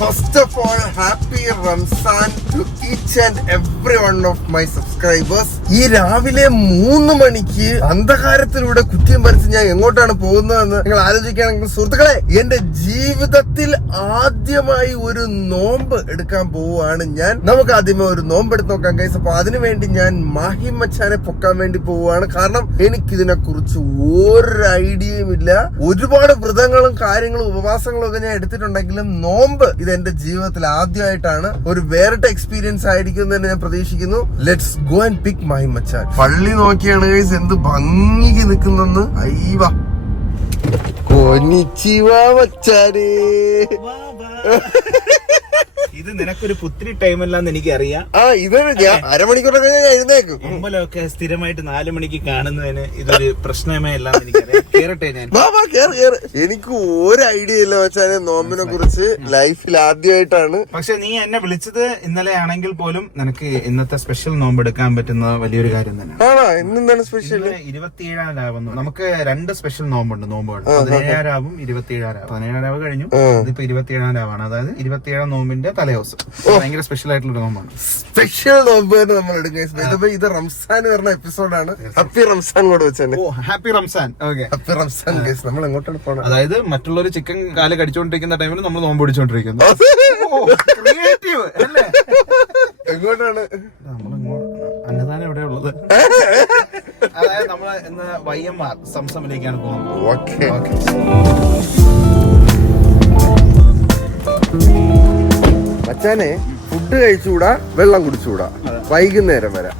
First of all, happy Ramzan to each and every one of my subscribers. ഈ രാവിലെ 3 മണിക്ക് അന്ധകാരത്തിലൂടെ കുറ്റിയും പറിച്ച് ഞാൻ എങ്ങോട്ടാണ് പോകുന്നതെന്ന് നിങ്ങൾ ആലോചിക്കുകയാണെങ്കിൽ സുഹൃത്തുക്കളെ, എന്റെ ജീവിതത്തിൽ ആദ്യമായി ഒരു നോമ്പ് എടുക്കാൻ പോവുകയാണ് ഞാൻ. നമുക്ക് ആദ്യമേ ഒരു നോമ്പ് എടുത്ത് നോക്കാം ഗൈസ്. അപ്പൊ അതിനുവേണ്ടി ഞാൻ മാഹി മച്ചാനെ പൊക്കാൻ വേണ്ടി പോവുകയാണ്. കാരണം എനിക്കിതിനെ കുറിച്ച് ഒരു ഐഡിയയും ഇല്ല. ഒരുപാട് വ്രതങ്ങളും കാര്യങ്ങളും ഉപവാസങ്ങളും ഒക്കെ ഞാൻ എടുത്തിട്ടുണ്ടെങ്കിലും നോമ്പ് ഇത് എന്റെ ജീവിതത്തിൽ ആദ്യമായിട്ടാണ്. ഒരു വേറിട്ട എക്സ്പീരിയൻസ് ആയിരിക്കും എന്ന് ഞാൻ പ്രതീക്ഷിക്കുന്നു. ലെറ്റ്സ് ഗോ ആൻഡ് പിക്ക് മാഹി മച്ചാൻ. പള്ളി നോക്കിയാണ് ഗൈസ് എന്ത് ഭംഗിക്ക് നിൽക്കുന്നെന്ന്. അയ്യവാ കൊനിച്ചിവാ മച്ചാനേ. ഇത് നിനക്കൊരു പുത്തിരി ടൈം അല്ലാന്ന് എനിക്കറിയാം. ഇത് ഞാൻ അരമണിക്കൂറൊക്കെ ഞാൻ എഴുന്നേക്കും. അമ്പലമൊക്കെ സ്ഥിരമായിട്ട് 4 മണിക്ക് കാണുന്നതിന് ഇതൊരു പ്രശ്നമേ അല്ലാന്ന് എനിക്കറിയാം. കേറട്ടെ ഞാൻ. എനിക്ക് ഒരു ഐഡിയ ഇല്ല വെച്ചാൽ നോമ്പിനെ കുറിച്ച് ലൈഫിൽ ആദ്യമായിട്ടാണ്. പക്ഷെ നീ എന്നെ വിളിച്ചത് ഇന്നലെ ആണെങ്കിൽ പോലും നിനക്ക് ഇന്നത്തെ സ്പെഷ്യൽ നോമ്പ് എടുക്കാൻ പറ്റുന്ന വലിയൊരു കാര്യം തന്നെ. ആണോ? ഇന്നെന്താണ് സ്പെഷ്യൽ? 27 രാവ്. നമുക്ക് 2 സ്പെഷ്യൽ നോമ്പുണ്ട്. 17 രാവും 27 രാവ്. 17 രാവ് കഴിഞ്ഞു. ഇതിപ്പോ 27 രാവാണ്. അതായത് 27 നോമ്പിന്റെ തലേദിവസം. ഭയങ്കര സ്പെഷ്യൽ ആയിട്ടുള്ള നോമ്പാണ്. സ്പെഷ്യൽ നോമ്പ് നമ്മൾ എടുക്കുന്നത്. ഇത് റംസാൻ വരുന്ന എപ്പിസോഡാണ്. ഹാപ്പി റംസാൻ കൂടെ വെച്ചാൽ. Happy Ramzan. Happy Ramzan guys. നമ്മൾ എങ്ങോട്ടാണ് പോണത്? അതായത് മറ്റുള്ളവർ ചിക്കൻ കാല് കടിച്ചോണ്ടിരിക്കുന്ന ടൈമിൽ നമ്മൾ നോമ്പ് പിടിച്ചോണ്ടിരിക്കുന്നു. ക്രിയേറ്റീവ് അല്ലേ? എങ്ങോട്ടാണ്? അന്നദാനം എവിടെ ഉള്ളത്? അതായത് നമ്മള് ഇന്ന് YMR സംസമിലേക്കാണ് പോകുന്നത്. മച്ചാനെ, ഫുഡ് കഴിച്ചുകൂടാ, വെള്ളം കുടിച്ചുകൂടാ വൈകുന്നേരം വരെ.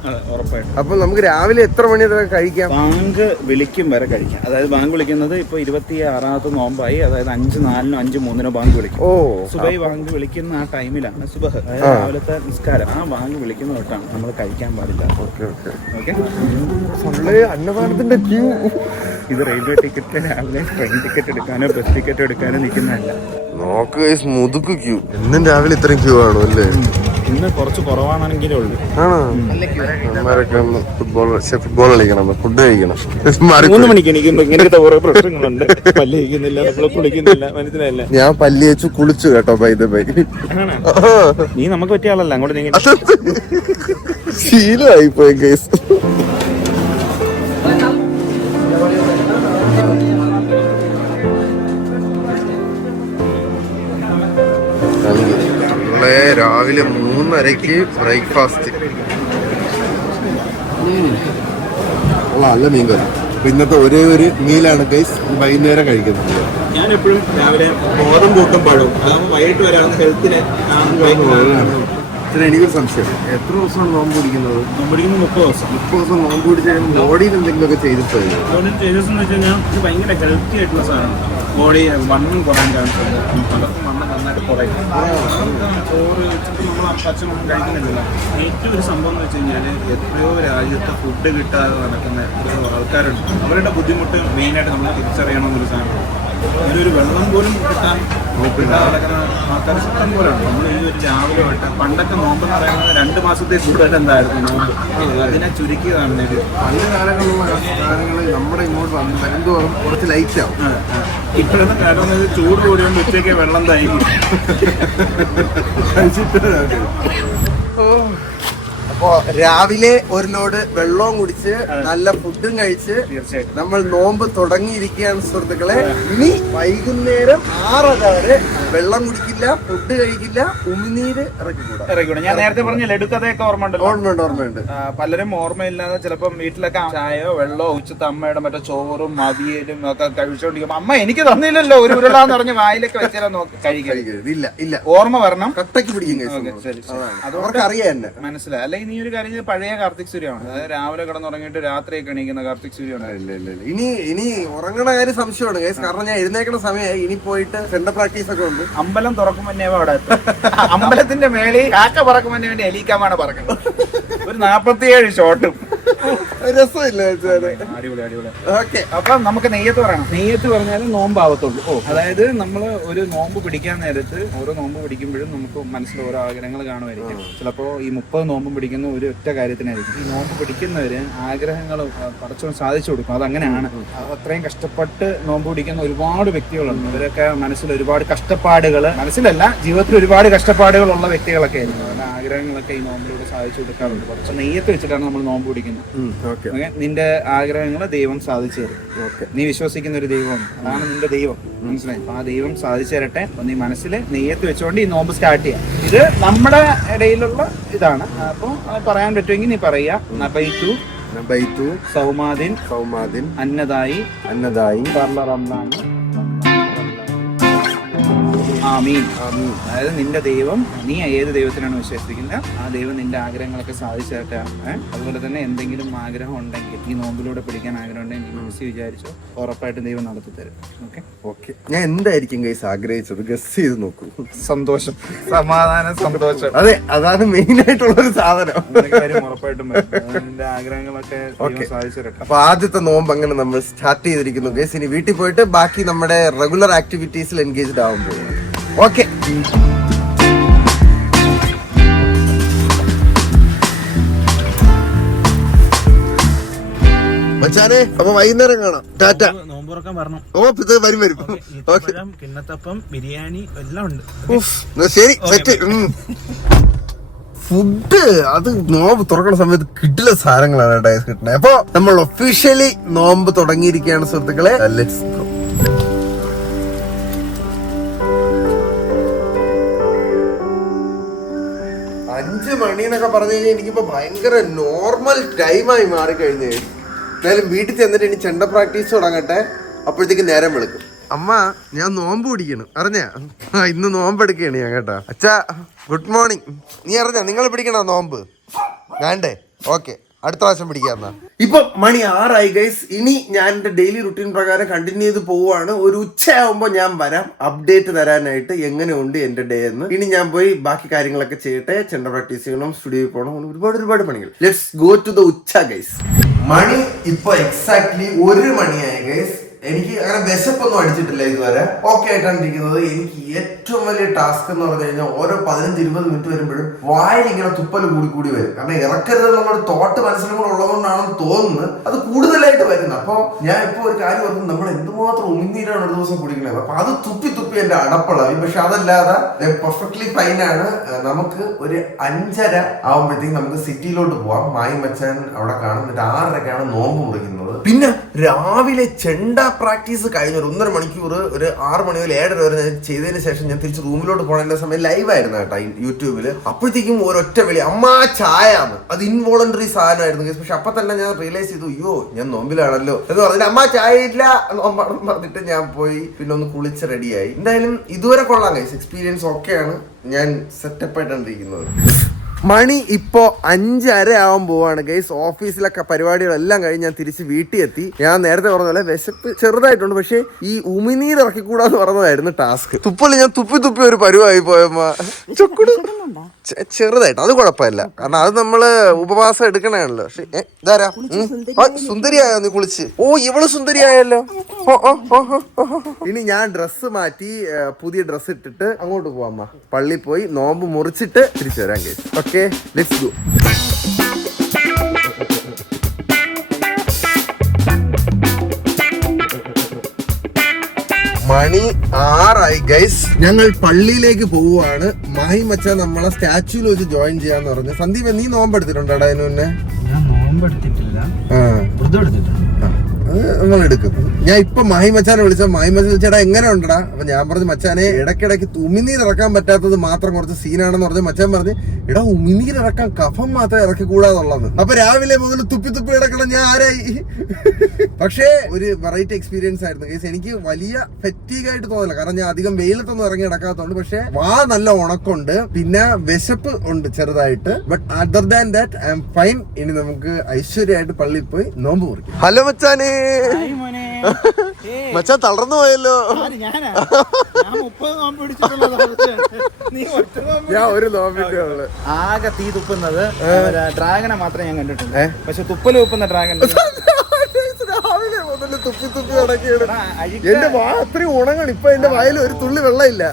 അപ്പൊ നമുക്ക് രാവിലെ എത്ര മണി വരെ കഴിക്കാം? ബാങ്ക് വിളിക്കും വരെ കഴിക്കാം. അതായത് ബാങ്ക് വിളിക്കുന്നത് ഇപ്പൊ 26ാമത്തെ നോമ്പായി. അതായത് 5:04 5:03 ബാങ്ക് വിളിക്കും. സുബൈ ബാങ്ക് വിളിക്കുന്ന ആ ടൈമിലാണ് സുബഹ്, രാവിലത്തെ നിസ്കാരം. ആ ബാങ്ക് വിളിക്കുന്ന തൊട്ടാണ് നമ്മൾ കഴിക്കാൻ പാടില്ല. അന്നദാനത്തിന്റെ ക്യൂ. ഇത് റെയിൽവേ ടിക്കറ്റ്, രാവിലെ ട്രെയിൻ ടിക്കറ്റ് എടുക്കാനോ ബസ് ടിക്കറ്റ് എടുക്കാനോ നിൽക്കുന്നതല്ല. നോക്ക് മുതുക്ക് ക്യൂ. എന്നും രാവിലെ ഇത്രയും ക്യൂ ആണോ? അല്ലേ? ഇന്ന് കുറച്ച് കുറവാണെങ്കിലേ ഉള്ളൂ. ആണോ? ഫുട്ബോൾ കളിക്കണം, ഫുഡ് കഴിക്കണം. 3 മണിക്ക് എണീക്കുമ്പോ ഇങ്ങനത്തെ ഓരോ പ്രശ്നങ്ങളുണ്ട്. പല്ല് കഴിക്കുന്നില്ല, നമ്മള് കുളിക്കുന്നില്ല, മനസ്സിലായില്ല. ഞാൻ പല്ല് വെച്ച് കുളിച്ചു കേട്ടോ. നീ നമുക്ക് പറ്റിയ ആളല്ല. അങ്ങോട്ട് നീ ശീലമായി പോയി കേസ്. രാവിലെ 3:30 ബ്രേക്ക്ഫാസ്റ്റ്. നല്ല മീൻകറി. ഇന്നത്തെ ഒരേ ഒരു മീലാണ് ഗൈസ് വൈകുന്നേരം കഴിക്കുന്നത്. ഞാൻ എപ്പോഴും രാവിലെ ബോധം കൂട്ടും പഴവും. അതാകുമ്പോൾ വൈകിട്ട് വരാവുന്ന ഹെൽത്തിന്. എനിക്കൊരു സംശയം, എത്ര ദിവസമാണ് നോമ്പ് പിടിക്കുന്നത്? നോമ്പ് പിടിക്കുന്നത് 30 ദിവസം. 30 ദിവസം നോമ്പ് പിടിച്ച് കഴിയുമ്പോൾ ബോഡിയിൽ എന്തെങ്കിലുമൊക്കെ ചെയ്തിട്ട് ചെയ്തെന്ന് വെച്ചാൽ ഞാൻ ഇത് ഭയങ്കര ഹെൽത്തി ആയിട്ടുള്ള സാധനമാണ്. ബോഡി വണ്ണം കുറയാൻ ചാൻസ് ഉണ്ട്. പലർക്കും വണ്ണം നന്നായിട്ട് കുറയും. ചോറ് നമ്മൾ പച്ചമണം കഴിക്കുന്നില്ല. ഏറ്റവും ഒരു സംഭവം എന്ന് വെച്ച് കഴിഞ്ഞാൽ എത്രയോ രാജ്യത്തെ ഫുഡ് കിട്ടാതെ നടക്കുന്ന എത്രയോ ആൾക്കാരുണ്ട്. അവരുടെ ബുദ്ധിമുട്ട് മെയിനായിട്ട് നമ്മൾ തിരിച്ചറിയണമെന്നൊരു സാധനമാണ്. ഇതിലൊരു വെള്ളം പോലും കിട്ടാൻ നടക്കുന്ന ആൾക്കാർ ഇഷ്ടം പോലെ ഉണ്ട്. നമ്മൾ ഈ ഒരു രാവിലെ തൊട്ട് പണ്ടൊക്കെ നോമ്പെന്ന് പറയുന്നത് 2 മാസത്തെ കൂടുതൽ എന്തായിരുന്നു നോമ്പ്. അതിനെ ചുരുക്കി കാണുന്നത് പണ്ട് കാലങ്ങളിലുള്ള സാധനങ്ങൾ നമ്മുടെ ഇങ്ങോട്ട് വരുന്നതോറും കുറച്ച് ലൈറ്റ് ആവും. ഇപ്പോഴത്തെ കാലം ചൂട് കൂടിയോണ്ട് ഉച്ചയ്ക്ക് വെള്ളം തയ്ക്കും. അപ്പൊ രാവിലെ ഒരു ലോഡ് വെള്ളവും കുടിച്ച് നല്ല ഫുഡും കഴിച്ച് നമ്മൾ നോമ്പ് തുടങ്ങിയിരിക്കുകയാണ് സുഹൃത്തുക്കളെ. ഇനി വൈകുന്നേരം 6:30 വരെ വെള്ളം കുടിക്കില്ല, ഫുഡ് കഴിക്കില്ല, ഉമിനീര് ഇറക്കിക്കൂടാ. ഞാൻ നേരത്തെ പറഞ്ഞ ലഡുക്കഥയൊക്കെ ഓർമ്മയുണ്ട്. പലരും ഓർമ്മയില്ലാതെ ചിലപ്പം വീട്ടിലൊക്കെ ചായയോ വെള്ളമോ ഉച്ചത്തെ അമ്മയുടെ മറ്റേ ചോറും മതിയലും ഒക്കെ കഴിച്ചോണ്ടിരിക്കുമ്പോ അമ്മ എനിക്ക് തന്നില്ലല്ലോ ഒരു ഉരുളാന്ന് പറഞ്ഞ് വായിലൊക്കെ വെച്ചാൽ കഴിക്കരുത്. ഇല്ല, ഓർമ്മ വരണം. കട്ടയ്ക്ക് പിടിക്കും. അവർക്ക് അറിയാം എന്നെ. മനസ്സിലായി. അല്ലെങ്കിൽ നീ ഒരു കാര്യം, പഴയ കാർത്തിക് സൂര്യമാണ്. അതായത് രാവിലെ കിടന്നുറങ്ങിയിട്ട് രാത്രിയൊക്കെ എണീക്കുന്ന കാർത്തിക് സൂര്യമാണ്. ഇനി ഉറങ്ങണ കാര്യം സംശയമാണ്. കാരണം ഞാൻ എഴുന്നേക്കുന്ന സമയമായി. ഇനി പോയിട്ട് സെന്റർ പ്രാക്ടീസ് ഒക്കെ ഉണ്ട്. അമ്പലം തുറക്കുമ്പോൾ അവിടെ അമ്പലത്തിന്റെ മേളിൽ കാക്ക പറക്കുമ്പോൾ വേണ്ടി എലീക്കാമാണ് പറക്കുന്നത്. ഒരു 47 ഷോട്ടും രസമില്ല മച്ചാനെ. അടിപൊളി അടിപൊളി. ഓക്കെ, അപ്പൊ നമുക്ക് നെയ്യത്ത് പറയണം. നെയ്യത്ത് പറഞ്ഞാൽ നോമ്പാവത്തുള്ളൂ. അതായത് നമ്മൾ ഒരു നോമ്പ് പിടിക്കാൻ നേരത്ത് ഓരോ നോമ്പ് പിടിക്കുമ്പോഴും നമുക്ക് മനസ്സിൽ ഓരോ ആഗ്രഹങ്ങൾ കാണുമായിരിക്കും. ചിലപ്പോ ഈ 30 നോമ്പ് പിടിക്കുന്ന ഒരു ഒറ്റ കാര്യത്തിനായിരിക്കും. ഈ നോമ്പ് പിടിക്കുന്നവര് ആഗ്രഹങ്ങൾ പടച്ചോൻ സാധിച്ചു കൊടുക്കും. അതങ്ങനെയാണ്. അത്രയും കഷ്ടപ്പെട്ട് നോമ്പ് പിടിക്കുന്ന ഒരുപാട് വ്യക്തികളുണ്ട്. അവരൊക്കെ മനസ്സിൽ ഒരുപാട് കഷ്ടപ്പാടുകൾ, മനസ്സിലല്ല ജീവിതത്തിൽ ഒരുപാട് കഷ്ടപ്പാടുകളുള്ള വ്യക്തികളൊക്കെ ആയിരുന്നു. അവരുടെ ആഗ്രഹങ്ങളൊക്കെ ഈ നോമ്പിലൂടെ സാധിച്ചു കൊടുക്കാറുണ്ട്. കുറച്ച് നെയ്യത്ത് വെച്ചിട്ടാണ് നമ്മൾ നോമ്പ് പിടിക്കുന്നത്. നിന്റെ ആഗ്രഹങ്ങൾ ദൈവം സാധിച്ചു തരും. നീ വിശ്വസിക്കുന്ന ഒരു ദൈവം, അതാണ് നിന്റെ ദൈവം. മനസ്സിലായി? അപ്പൊ ആ ദൈവം സാധിച്ചു തരട്ടെ. അപ്പൊ നീ മനസ്സിൽ നെയ്യത്ത് വെച്ചുകൊണ്ട് ഈ നോമ്പ് സ്റ്റാർട്ട് ചെയ്യാം. ഇത് നമ്മുടെ ഇടയിലുള്ള ഇതാണ്. അപ്പൊ പറയാൻ പറ്റുമെങ്കിൽ നീ പറയാ. നബൈതു സൗമാദിൻ അന്നദായി റംളാൻ ആമീൻ. അതായത് നിന്റെ ദൈവം, നീ ഏത് ദൈവത്തിനാണ് വിശ്വസിക്കുന്നത് ആ ദൈവം നിന്റെ ആഗ്രഹങ്ങളൊക്കെ സാധിച്ചു തരട്ടെ. അതുപോലെ തന്നെ എന്തെങ്കിലും ആഗ്രഹം ഉണ്ടെങ്കിൽ ഈ നോമ്പിലൂടെ പിടിക്കാൻ ആഗ്രഹം ഉണ്ടെങ്കിൽ മനസ്സിൽ വിചാരിച്ചോ, ഉറപ്പായിട്ടും ദൈവം നടത്തി തരും. ഓക്കെ. ഞാൻ എന്തായിരിക്കും ഗൈസ് ആഗ്രഹിച്ചത്? ഗസ് ചെയ്ത് നോക്കൂ. സന്തോഷം, സമാധാനം, സന്തോഷം. അതെ, അതാണ് മെയിൻ ആയിട്ടുള്ള ഒരു സാധനം. ഉറപ്പായിട്ടും നിന്റെ ആഗ്രഹങ്ങളൊക്കെ സാധിച്ചു തരട്ടെ. അപ്പൊ ആദ്യത്തെ നോമ്പ് അങ്ങനെ നമ്മൾ സ്റ്റാർട്ട് ചെയ്തിരിക്കുന്നു ഗൈസ്. ഇനി വീട്ടിൽ പോയിട്ട് ബാക്കി നമ്മുടെ റെഗുലർ ആക്ടിവിറ്റീസിൽ എൻഗേജ്ഡ് ആവാൻ പോകും. ഓക്കെ. മച്ചാനെ, അപ്പൊ വൈകുന്നേരം കാണാം. ടാറ്റ. നോമ്പ് തുറക്കാൻ പറഞ്ഞു. വരും. കിണ്ണത്തപ്പം, ബിരിയാണി എല്ലാം ഉണ്ട്. ശരി, സെറ്റ്. ഫുഡ് അത് നോമ്പ് തുറക്കുന്ന സമയത്ത് കിട്ടില്ല സാധനങ്ങളാണ് കേട്ടോ കിട്ടുന്നത്. അപ്പൊ നമ്മൾ ഒഫീഷ്യലി നോമ്പ് തുടങ്ങിയിരിക്കുകയാണ് സുഹൃത്തുക്കളെ. Let's go. മണി എന്നൊക്കെ പറഞ്ഞു കഴിഞ്ഞാൽ എനിക്കിപ്പോ ഭയങ്കര നോർമൽ ടൈമായി മാറിക്കഴിഞ്ഞു. എന്തായാലും വീട്ടിൽ ചെന്നിട്ട് ഇനി ചെണ്ട പ്രാക്ടീസ് തുടങ്ങട്ടെ. അപ്പോഴത്തേക്ക് നേരം വെളുക്കും. അമ്മ, ഞാൻ നോമ്പ് പിടിക്കണം അറിഞ്ഞ? ഇന്ന് നോമ്പ് എടുക്കുകയാണ് ഞാൻ കേട്ടാ. അച്ഛാ ഗുഡ് മോർണിംഗ്. നീ അറിഞ്ഞ നിങ്ങൾ പിടിക്കണോ നോമ്പ്? വേണ്ടേ? ഓക്കെ, അടുത്ത പ്രാവശ്യം പിടിക്കാന്നാ. ഇപ്പൊ മണി 6 ഗൈസ്. ഇനി ഞാൻ എന്റെ ഡെയിലി റുട്ടീൻ പ്രകാരം കണ്ടിന്യൂ ചെയ്ത് പോവാണ്. ഒരു ഉച്ചയാകുമ്പോ ഞാൻ വരാം അപ്ഡേറ്റ് തരാനായിട്ട് എങ്ങനെയുണ്ട് എന്റെ ഡേ എന്ന്. ഇനി ഞാൻ പോയി ബാക്കി കാര്യങ്ങളൊക്കെ ചെയ്യട്ടെ. ചെണ്ട പ്രാക്ടീസ് ചെയ്യണം, സ്റ്റുഡിയോയിൽ പോകണം, ഒരുപാട് പണികൾ. ലെറ്റ്സ് ഗോ ടു ദ ഉച്ച ഗൈസ്. മണി ഇപ്പൊ എക്സാക്ട്ലി 1 മണിയായി ഗൈസ്. എനിക്ക് അങ്ങനെ വിശപ്പൊന്നും അടിച്ചിട്ടില്ല ഇതുവരെ. ഓക്കെ ആയിട്ടാണ് ഇരിക്കുന്നത്. എനിക്ക് ഏറ്റവും വലിയ ടാസ്ക് എന്ന് പറഞ്ഞു കഴിഞ്ഞാൽ ഓരോ 15-20 മിനിറ്റ് വരുമ്പോഴും വായിൽ ഇങ്ങനെ തുപ്പൽ കൂടി വരും. കാരണം ഇറക്കരുതെന്നുള്ള തോട്ട് മനസ്സിലും കൂടെ ഉള്ളതുകൊണ്ടാണെന്ന് തോന്നുന്നത്. അത് കൂടുതലായിട്ട് വരുന്നത്. അപ്പൊ ഞാൻ ഇപ്പൊ ഒരു കാര്യം പറഞ്ഞു, നമ്മൾ എന്തുമാത്രം ഉമിനീരാണ് ഒരു ദിവസം കുടിക്കുന്നത്. അപ്പൊ അത് തുപ്പി എന്റെ അടപ്പളായി. പക്ഷെ അതല്ലാതെ പെർഫെക്റ്റ്ലി ഫൈൻ ആണ്. നമുക്ക് ഒരു 5:30 ആവുമ്പോഴത്തേക്ക് നമുക്ക് സിറ്റിയിലോട്ട് പോവാം. മായി മച്ചാൻ അവിടെ കാണും. എന്നിട്ട് 6:30 നോമ്പ് മുറിക്കുന്നത്. പിന്നെ രാവിലെ ചെണ്ട പ്രാക്ടീസ് കഴിഞ്ഞ ഒരു 1.5 മണിക്കൂർ, ഒരു 6 മണി മുതൽ 7:30 വരെ ഞാൻ ചെയ്തതിന് ശേഷം ഞാൻ തിരിച്ച് റൂമിലോട്ട് പോകേണ്ട സമയം ലൈവായിരുന്നു കേട്ടോ യൂട്യൂബില്. അപ്പോഴത്തേക്കും ഒരൊറ്റ വിളി, അമ്മ ചായ. അത് ഇൻവോളണ്ടറി സാധനമായിരുന്നു. പക്ഷെ അപ്പൊ തന്നെ ഞാൻ റിയലൈസ് ചെയ്തു, അയ്യോ ഞാൻ നോമ്പിലാണല്ലോ എന്ന് പറഞ്ഞിട്ട് അമ്മ ചായ ഇല്ല നോമ്പാണെന്ന് പറഞ്ഞിട്ട് ഞാൻ പോയി പിന്നെ ഒന്ന് കുളിച്ച് റെഡിയായി. എന്തായാലും ഇതുവരെ കൊള്ളാം ഗൈസ്. എക്സ്പീരിയൻസ് ഓക്കെയാണ്. ഞാൻ സെറ്റപ്പ് ആയിട്ടാണ്. മണി ഇപ്പോ 5:30 ആവാൻ പോവാണ് ഗൈസ്. ഓഫീസിലൊക്കെ പരിപാടികളെല്ലാം കഴിഞ്ഞ് ഞാൻ തിരിച്ച് വീട്ടിൽ എത്തി. ഞാൻ നേരത്തെ പറഞ്ഞ പോലെ വിശപ്പ് ചെറുതായിട്ടുണ്ട്. പക്ഷെ ഈ ഉമിനീർ ഇറക്കിക്കൂടാന്ന് പറഞ്ഞതായിരുന്നു ടാസ്ക്. തുപ്പല് ഞാൻ തുപ്പി ഒരു പരുവായി പോയമ്മ. ചെറുതായിട്ട്, അത് കുഴപ്പമില്ല. കാരണം അത് നമ്മള് ഉപവാസം എടുക്കണാണല്ലോ. പക്ഷെ ഇതാരാ സുന്ദരിയായോ നീ കുളിച്ച്? ഓ, ഇവള് സുന്ദരിയായല്ലോ. ഇനി ഞാൻ ഡ്രസ്സ് മാറ്റി പുതിയ ഡ്രസ്സ് ഇട്ടിട്ട് അങ്ങോട്ട് പോവാമ്മ. പള്ളി പോയി നോമ്പ് മുറിച്ചിട്ട് തിരിച്ചു വരാൻ കേസ്. Okay, let's go. മണി 6 ഗൈസ്. ഞങ്ങൾ പള്ളിയിലേക്ക് പോവുകയാണ്. മാഹി മച്ചാൻ നമ്മളെ സ്റ്റാച്യൂല് വെച്ച് ജോയിൻ ചെയ്യാന്ന് പറഞ്ഞു. സന്ദീപ്, നീ നോമ്പെടുത്തിട്ടുണ്ടോ അതിന് മുന്നേ? അത് നമ്മൾ എടുക്കും. ഞാൻ ഇപ്പൊ മാഹി മച്ചാനെ വിളിച്ച മാഹി മച്ചാൻ ചേട്ടാ എങ്ങനെ ഉണ്ടടാ? അപ്പൊ ഞാൻ പറഞ്ഞു മച്ചാനെ ഇടയ്ക്കിടയ്ക്ക് ഉമിനീർ ഇറക്കാൻ പറ്റാത്തത് മാത്രം കുറച്ച് സീനാണെന്ന് പറഞ്ഞു. മച്ചാൻ പറഞ്ഞു എടാ ഉമിനീർ ഇറക്കാൻ കഫം മാത്രം ഇറക്കി കൂടാന്നുള്ളത്. അപ്പൊ രാവിലെ മുതൽ തുപ്പി കിടക്കണം ഞാൻ ആരായി. പക്ഷേ ഒരു വെറൈറ്റി എക്സ്പീരിയൻസ് ആയിരുന്നു ഗൈസ്. എനിക്ക് വലിയ ഫെറ്റീഗ് ആയിട്ട് തോന്നില്ല. കാരണം ഞാൻ അധികം വെയിലത്തൊന്നും ഇറങ്ങി നടക്കാത്തതുകൊണ്ട്. പക്ഷെ വാ നല്ല ഉണക്കുണ്ട്, പിന്നെ വിശപ്പ് ഉണ്ട് ചെറുതായിട്ട്. But other than that I am fine. ഇനി നമുക്ക് ഐശ്വര്യമായിട്ട് പള്ളിയിൽ പോയി നോമ്പ് മുറിക്കും. ഹലോ മച്ചാനെ. മച്ചാൻ തളർന്നു പോയല്ലോ. ഞാൻ 30 നോമ്പ് പിടിച്ചിട്ടുള്ളത്, നീ ഒറ്റ നോമ്പ്. ഞാൻ ഒരു നോമ്പിന്റെ ആകെ തീ തുപ്പുന്നത് ഡ്രാഗനെ മാത്രമേ ഞാൻ കണ്ടിട്ടുണ്ട്. പക്ഷെ തുപ്പല് തുപ്പുന്ന ഡ്രാഗൺ രാവിലെ മുതൽ തുപ്പി തുപ്പി നടക്കുകയാണ്. എന്റെ വാ അത്രയും ഉണങ്ങണം. ഇപ്പൊ എന്റെ വായിൽ ഒരു തുള്ളി വെള്ളമില്ല.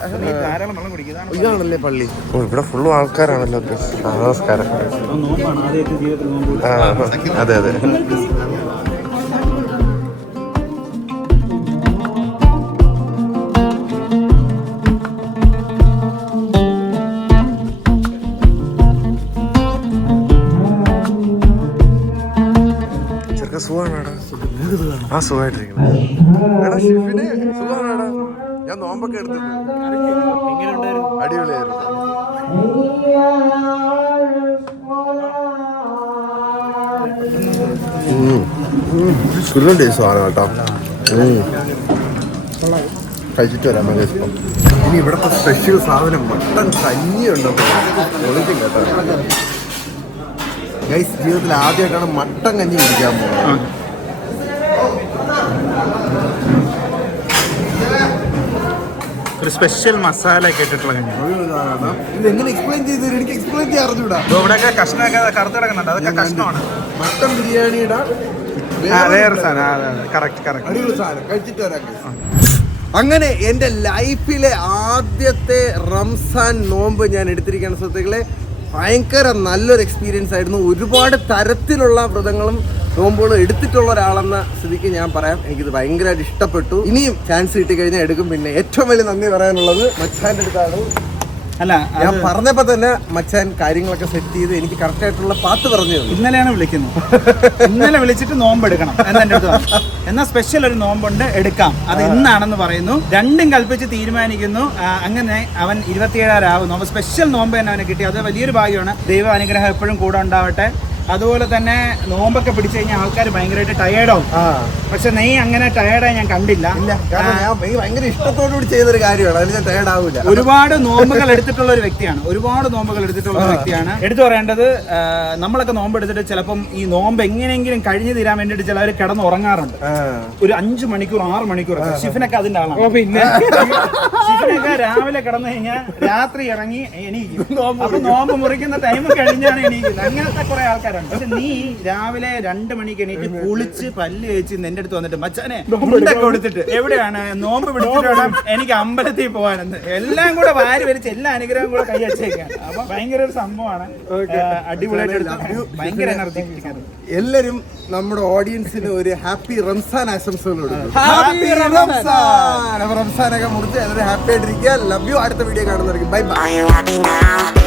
ധാരാളം വെള്ളം കുടിക്കുന്നതാണ്. ഇതാണല്ലേ പള്ളി. ഓ, ഇവിടെ ഫുള്ളും ആൾക്കാരാണല്ലോ. നമസ്കാരം. നോമ്പാണ് ആദ്യത്തെ ജീവിതത്തിൽ നോമ്പ്. അതെ അതെ. ആ സുഖമായിട്ടിരിക്കുന്നു. എടാ ഷിഫിന് സുഖമാണോടാ? ഞാൻ നോമ്പൊക്കെ എടുത്തിട്ടുണ്ട്. അടിപൊളിയായിരുന്നു. സുഖം ടേസ്റ്റാണ് കേട്ടോ. കഴിച്ചിട്ട് വരാം ഇപ്പം. ഇനി ഇവിടുത്തെ സ്പെഷ്യൽ സാധനം മട്ടൻ കഞ്ഞിയുണ്ടോ ഒളിക്കും കേട്ടോ. ഗൈസ്, ജീവിതത്തിൽ ആദ്യമായിട്ടാണ് മട്ടൻ കഞ്ഞി കുടിക്കാൻ പോകുന്നത്. ഒരു സ്പെഷ്യൽ മസാല ഒക്കെ ഇട്ടിട്ടുള്ള കഞ്ഞി. ഇത് എങ്ങനെ എക്സ്പ്ലെയിൻ ചെയ്തു? എനിക്ക് എക്സ്പ്ലെയിൻ ചെയ്യാൻ അറിഞ്ഞൂടാ. ഇവിടെയൊക്കെ കഷ്ണമൊക്കെ കറുത്ത് കിടക്കുന്നുണ്ട്, അതൊക്കെ കഷ്ണമാണ്. മട്ടൻ ബിരിയാണിയുടെ വേറെ സാധനം. അടിപൊളി സാധനം. കഴിച്ചിട്ട് വരാം. അങ്ങനെ എൻ്റെ ലൈഫിലെ ആദ്യത്തെ റംസാൻ നോമ്പ് ഞാൻ എടുത്തിരിക്കുകയാണ് സുഹൃത്തുക്കളെ. ഭയങ്കര നല്ലൊരു എക്സ്പീരിയൻസ് ആയിരുന്നു. ഒരുപാട് തരത്തിലുള്ള വ്രതങ്ങളും നോമ്പുകളും എടുത്തിട്ടുള്ള ഒരാളെന്ന സ്ഥിതിക്ക് ഞാൻ പറയാം, എനിക്കിത് ഭയങ്കരമായിട്ട് ഇഷ്ടപ്പെട്ടു. ഇനിയും ചാൻസ് കിട്ടിക്കഴിഞ്ഞാൽ എടുക്കും. പിന്നെ ഏറ്റവും വലിയ നന്ദി പറയാനുള്ളത് മച്ചാൻ്റെ അടുത്താണ്. അല്ല, ഞാൻ പറഞ്ഞപ്പോ തന്നെ മച്ചാൻ കാര്യങ്ങളൊക്കെ സെറ്റ് ചെയ്ത് എനിക്ക് കറക്റ്റ് ആയിട്ടുള്ള പാത്ത് പറഞ്ഞു. ഇന്നലെയാണ് വിളിക്കുന്നത്. ഇന്നലെ വിളിച്ചിട്ട് നോമ്പ് എടുക്കണം എന്നെ അടുത്ത്. എന്നാൽ സ്പെഷ്യൽ ഒരു നോമ്പുണ്ട്, എടുക്കാം, അത് ഇന്നാണെന്ന് പറയുന്നു. രണ്ടും കൽപ്പിച്ച് തീരുമാനിക്കുന്നു. അങ്ങനെ അവൻ 27 രാവ് നോമ്പ്, സ്പെഷ്യൽ നോമ്പ് തന്നെ അവന് കിട്ടി. അത് വലിയൊരു ഭാഗ്യമാണ്. ദൈവ അനുഗ്രഹം എപ്പോഴും കൂടെ ഉണ്ടാവട്ടെ. അതുപോലെ തന്നെ നോമ്പൊക്കെ പിടിച്ചു കഴിഞ്ഞാൽ ആൾക്കാർ ഭയങ്കരമായിട്ട് ടയേർഡാവും. പക്ഷെ നീ അങ്ങനെ ടയേർഡായി ഞാൻ കണ്ടില്ല. ഞാൻ ഭയങ്കര ഇഷ്ടത്തോടുകൂടി ചെയ്തൊരു കാര്യമാണ്. അതിന് ഞാൻ ടയേർഡ് ആവില്ല. ഒരുപാട് നോമ്പുകൾ എടുത്തിട്ടുള്ള ഒരു വ്യക്തിയാണ്. എടുത്തു പറയേണ്ടത്, നമ്മളൊക്കെ നോമ്പ് എടുത്തിട്ട് ചിലപ്പം ഈ നോമ്പ് എങ്ങനെയെങ്കിലും കഴിഞ്ഞു തീരാൻ വേണ്ടിയിട്ട് ചിലവർ കിടന്ന് ഉറങ്ങാറുണ്ട്. ഒരു 5 മണിക്കൂർ 6 മണിക്കൂർ. ഷിഫിനൊക്കെ അതിന്റെ ആളാണ്. പിന്നെ ഷിഫിനൊക്കെ രാവിലെ കിടന്നു കഴിഞ്ഞാൽ രാത്രി ഇറങ്ങി എണീക്കും. അപ്പൊ നോമ്പ് മുറിക്കുന്ന ടൈം കഴിഞ്ഞാണ് എണീക്കുന്നത്. അങ്ങനത്തെ കുറെ ആൾക്കാർ. പക്ഷെ നീ രാവിലെ 2 മണിക്ക് എണീറ്റ് കുളിച്ച് പല്ല് വെച്ച് എന്റെ അടുത്ത് വന്നിട്ട് മച്ചാനെ മുണ്ടൊക്കെ കൊടുത്തിട്ട് എവിടെയാണ് നോമ്പ് പിടിച്ചിട്ട് വേണം എനിക്ക് അമ്പലത്തിൽ പോകാനെന്ന് എല്ലാം കൂടെ വാരി വലിച്ച് എല്ലാ അനുഗ്രഹവും കൂടെ കൈയച്ചേക്കാണ്. അപ്പൊ ഭയങ്കര ഒരു സംഭവമാണ്. അടിപൊളിയായിട്ട് ഭയങ്കര എനർജി. എല്ലാരും നമ്മുടെ ഓഡിയൻസിന് ഒരു ഹാപ്പി റംസാൻ ആശംസകൾ കൊടുക്കും. റംസാനൊക്കെ മുറിച്ച് എല്ലാവരും ഹാപ്പി ആയിട്ടിരിക്കുക. Love you. അടുത്ത വീഡിയോ കാണുന്നവർക്ക് ബൈ ബൈ.